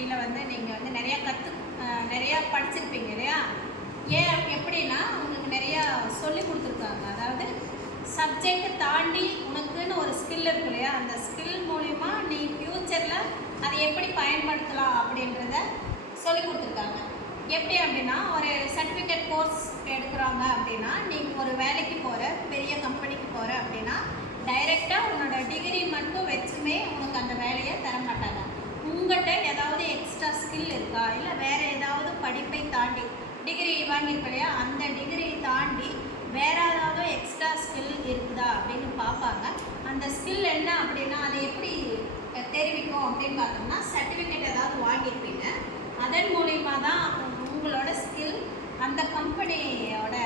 டிகிரியில் வந்து நீங்கள் வந்து நிறையா படிச்சிருப்பீங்க இல்லையா? ஏன் எப்படின்னா உங்களுக்கு நிறையா சொல்லி கொடுத்துருக்காங்க. அதாவது சப்ஜெக்டை தாண்டி உனக்குன்னு ஒரு ஸ்கில் இருக்கு இல்லையா? அந்த ஸ்கில் மூலிமா நீ ஃப்யூச்சரில் அதை எப்படி பயன்படுத்தலாம் அப்படின்றத சொல்லி கொடுத்துருக்காங்க. எப்படி அப்படின்னா, ஒரு சர்டிஃபிகேட் கோர்ஸ் எடுக்கிறாங்க அப்படின்னா, நீங்கள் ஒரு வேலைக்கு போகிற, பெரிய கம்பெனிக்கு போகிற அப்படின்னா டைரெக்டாக உன்னோட டிகிரி மட்டும் வச்சுமே உனக்கு அந்த வேலையை தர மாட்டாங்க. உங்கள்கிட்ட ஏதாவது எக்ஸ்ட்ரா ஸ்கில் இருக்கா, இல்லை வேறு ஏதாவது படிப்பை தாண்டி டிகிரி வாங்கியிருக்க இல்லையா, அந்த டிகிரி தாண்டி வேறு ஏதாவது எக்ஸ்ட்ரா ஸ்கில் இருக்குதா அப்படின்னு பார்ப்பாங்க. அந்த ஸ்கில் என்ன அப்படின்னா அதை எப்படி தெரிவிக்கும் அப்படின்னு பார்த்தோம்னா, சர்டிஃபிகேட் ஏதாவது வாங்கியிருப்பீங்க, அதன் மூலிமா தான் உங்களோட ஸ்கில் அந்த கம்பெனியோட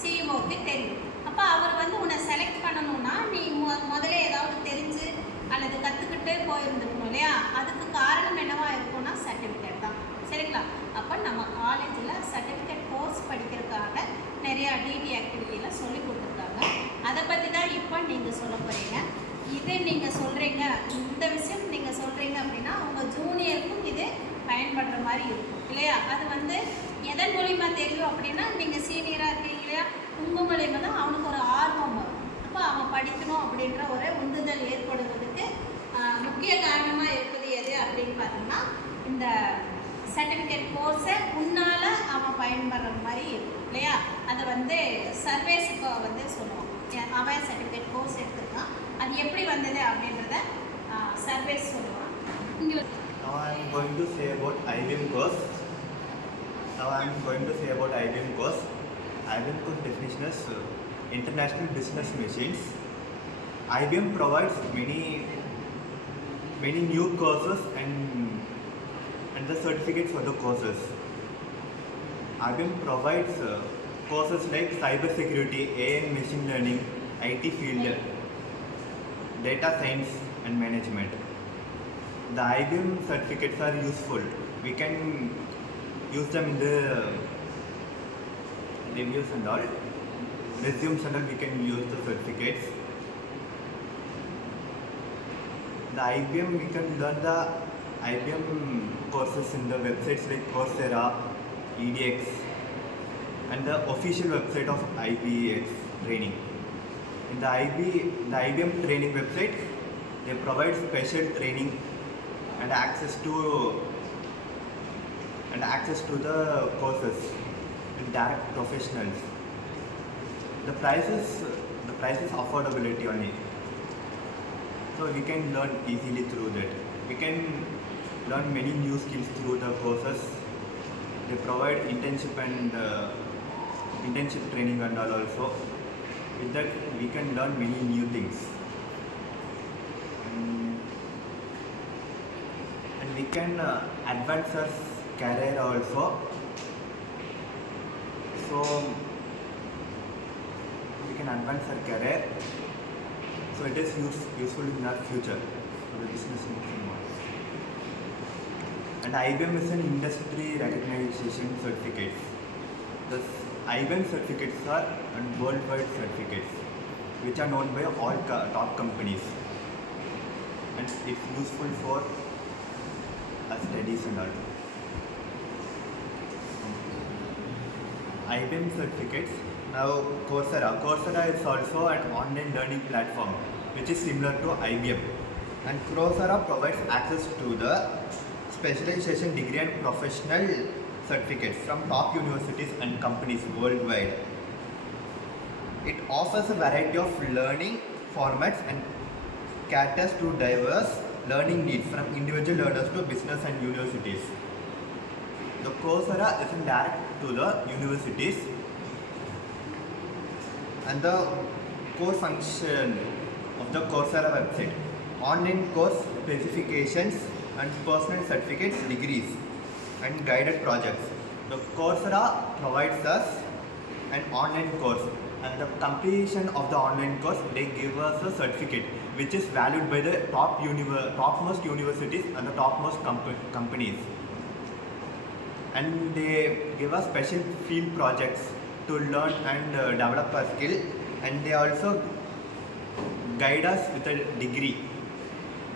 சிஇஓக்கு தெரியும். அப்போ அவர் வந்து உன்னை செலக்ட் பண்ணணும்னா நீ முதல்ல ஏதாவது தெரிஞ்சு அல்லது கற்றுக்கிட்டு போயிருந்துருக்கணும் இல்லையா? அதுக்கு காரணம் என்னவாக இருக்கும்னா சர்டிஃபிகேட் தான். சரிங்களா? அப்போ நம்ம காலேஜில் சர்டிஃபிகேட் கோர்ஸ் படிக்கிறதுக்காக நிறையா டிடி ஆக்டிவிட்டியில் சொல்லி கொடுத்துருக்காங்க. அதை பற்றி தான் இப்போ நீங்கள் சொல்ல போகிறீங்க. இது நீங்கள் சொல்கிறீங்க, இந்த விஷயம் நீங்கள் சொல்கிறீங்க அப்படின்னா உங்கள் ஜூனியருக்கும் இது பயன்படுற மாதிரி இருக்கும் இல்லையா? அது வந்து எதன் மூலிமா தெரியும் அப்படின்னா, நீங்கள் சீனியராக இருக்கீங்க இல்லையா, உங்கள் மூலிமா தான் அவனுக்கு ஒரு ஆர்வம் வரும். அப்போ அவன் படிக்கணும் அப்படின்ற ஒரு உந்துதல் ஏற்படுவதற்கு முக்கிய காரணமாக இருக்குது எது அப்படின்னு பார்த்தோம்னா, இந்த சர்டிஃபிகேட் கோர்ஸை முன்னால் அவன் பயன்படுற மாதிரி இருக்கும் இல்லையா? அதை வந்து சர்வேஸுக்கு வந்து சொல்லுவோம். அவன் சர்டிஃபிகேட் கோர்ஸ் எடுத்துருக்கான், அது எப்படி வந்தது அப்படின்றத சர்வேஸ் சொல்லுவான். இங்கே Now I am going to say about IBM course. IBM course definition is International Business Machines. IBM provides many new courses and the certificates for the courses. IBM provides courses like cyber security, AI and machine learning, IT field, data science and management. The IBM certificates are useful. We can use them in the reviews and all, resumes and all. We can use the certificates. The IBM, we can learn the IBM courses in the websites like Coursera, EDX, and the official website of IBX training. In the IBM training website, they provide special training and access to the courses with direct professionals. The price is affordability on it, so we can learn easily through that. We can learn many new skills through the courses. They provide internship training and all also. With that we can learn many new things. We can advance our career also. So we can advance our career. So it is useful in our future for the business moving on. And IBM is an industry recognition certificate. The IBM certificates are worldwide certificates which are known by all top companies, and it's useful for studies and all. IBM certificates. Now Coursera is also an online learning platform which is similar to IBM, and Coursera provides access to the specialization degree and professional certificates from top universities and companies worldwide. It offers a variety of learning formats and caters to diverse learning needs from individual learners to business and universities. The Coursera is direct to the universities, and the core function of the Coursera website: online course specifications and personal certificates, degrees and guided projects. The Coursera provides us an online course, and the completion of the online course, they give us a certificate which is valued by the topmost universities and the topmost companies. And they give us special field projects to learn and develop our skill, and they also guide us with a degree.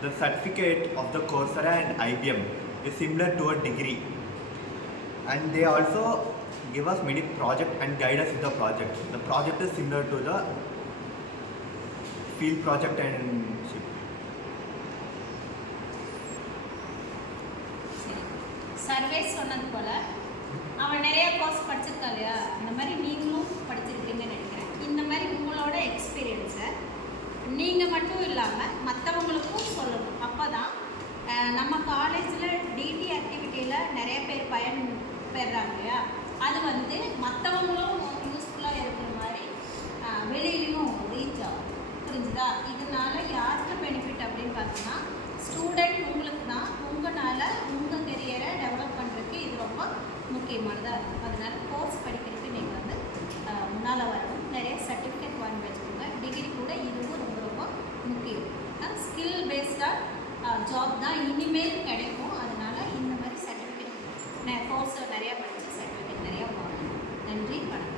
The certificate of the Coursera and IBM is similar to a degree, and they also give us many projects and guide us with the project. The project is similar to the field project and ship. Survey சொன்னது போல் அவன் நிறைய கோர்ஸ் படிச்சிருக்கா இல்லையா, இந்த மாதிரி நீங்களும் படிச்சிருக்கீங்கன்னு நினைக்கிறேன். இந்த மாதிரி உங்களோட எக்ஸ்பீரியன்ஸை நீங்கள் மட்டும் இல்லாமல் மற்றவங்களுக்கும் சொல்லணும். அப்போ தான் நம்ம காலேஜில் டிடி ஆக்டிவிட்டியில் நிறைய பேர் பெறாங்க இல்லையா, அது வந்து மற்றவங்களும் யூஸ்ஃபுல்லாக இருக்கிற மாதிரி வெளியிலையும் ரீச் ஆகும். புரிஞ்சுதா? இதனால யாருக்கு பெனிஃபிட் அப்படின்னு பார்த்தோன்னா ஸ்டூடெண்ட் உங்களுக்கு தான். உங்களால் உங்கள் கெரியரை டெவலப் பண்ணுறதுக்கு இது ரொம்ப முக்கியமானதாக இருக்கும். அதனால் கோர்ஸ் படிக்கிறதுக்கு நீங்கள் வந்து முன்னால் வரணும். நிறைய சர்டிஃபிகேட் வாங்கி வச்சுக்கோங்க. டிகிரி கூட இதுவும் ரொம்ப ரொம்ப முக்கியம். ஸ்கில் பேஸ்டாக ஜாப் தான் இனிமேல் கிடைக்கும். அதனால் இந்த மாதிரி சர்டிஃபிகேட் கோர்ஸை நிறையா படித்து சர்டிஃபிகேட் நிறையா வாங்கணும். நன்றி, வணக்கம்.